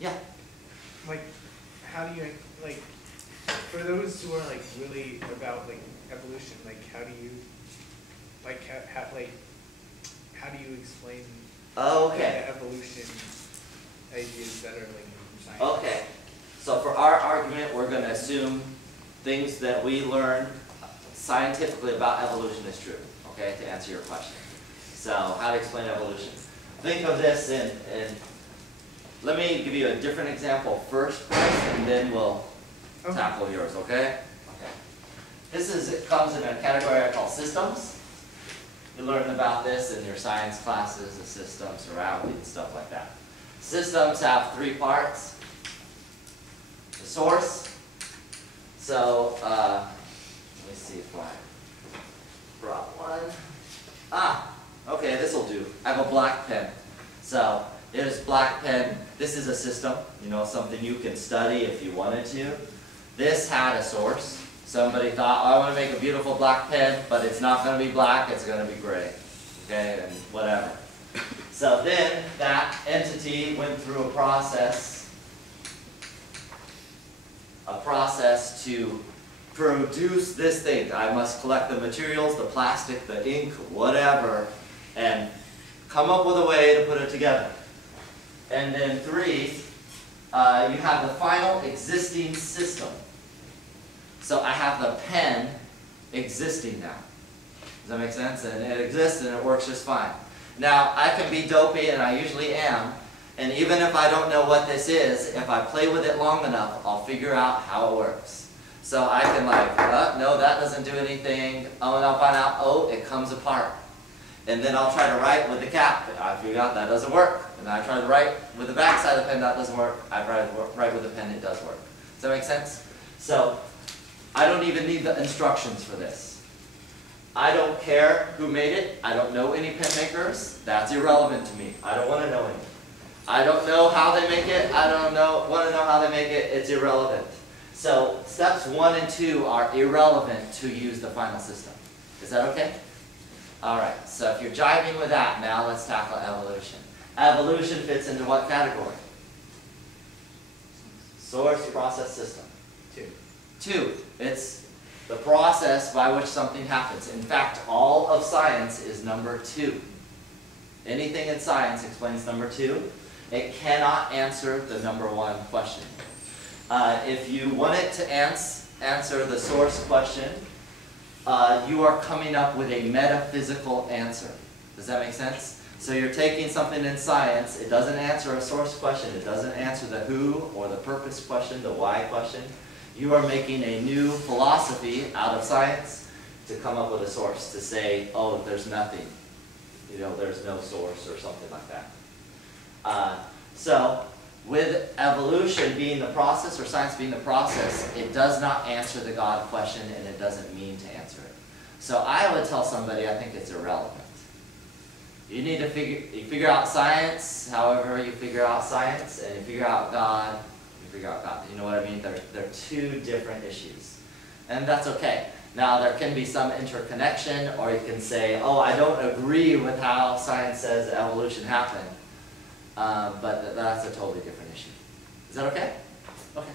Yeah. Like, how do you, like, for those who are like really about like evolution, like how do you, like, how do you explain Okay. the evolution ideas that are like in science? Okay. So for our argument, we're going to assume things that we learned scientifically about evolution is true, okay, to answer your question. So how to explain evolution. Think of this in let me give you a different example first, and then we'll tackle yours, okay? Okay. It comes in a category I call systems. You learn about this in your science classes, the system, surrounding, stuff like that. Systems have three parts. The source. So, let me see if I brought one. Okay, this will do. I have a black pen. So, there's black pen. This is a system, something you can study if you wanted to. This had a source. Somebody thought, I want to make a beautiful black pen, but it's not going to be black, it's going to be gray. Okay, and whatever. So then that entity went through a process to produce this thing. I must collect the materials, the plastic, the ink, whatever, and come up with a way to put it together. And then three, you have the final existing system. So I have the pen existing now. Does that make sense? And it exists and it works just fine. Now, I can be dopey, and I usually am, and even if I don't know what this is, if I play with it long enough, I'll figure out how it works. So I can no, that doesn't do anything. Oh, and I'll find out, oh, it comes apart. And then I'll try to write with the cap. I figure out that doesn't work. And I try to write with the back side of the pen, that doesn't work. I try to write with the pen, it does work. Does that make sense? So, I don't even need the instructions for this. I don't care who made it. I don't know any pen makers. That's irrelevant to me. I don't want to know any. I don't know how they make it. I don't want to know how they make it. It's irrelevant. So steps 1 and 2 are irrelevant to use the final system. Is that okay? All right. So if you're jiving with that, now let's tackle evolution. Evolution fits into what category? Source, process, system. 2. It's the process by which something happens. In fact, all of science is number 2. Anything in science explains number 2. It cannot answer the number 1 question. If you want it to answer the source question, you are coming up with a metaphysical answer. Does that make sense? So you're taking something in science, it doesn't answer a source question, it doesn't answer the who or the purpose question, the why question. You are making a new philosophy out of science to come up with a source, to say, oh, there's nothing. There's no source or something like that. So, with evolution being the process, or science being the process, it does not answer the God question, and it doesn't mean to answer it. So I would tell somebody, I think it's irrelevant. You need to figure out science, however you figure out science, and you figure out God, figure out God. You know what I mean? They're 2 different issues. And that's okay. Now, there can be some interconnection, or you can say, oh, I don't agree with how science says evolution happened. But that's a totally different issue. Is that okay? Okay.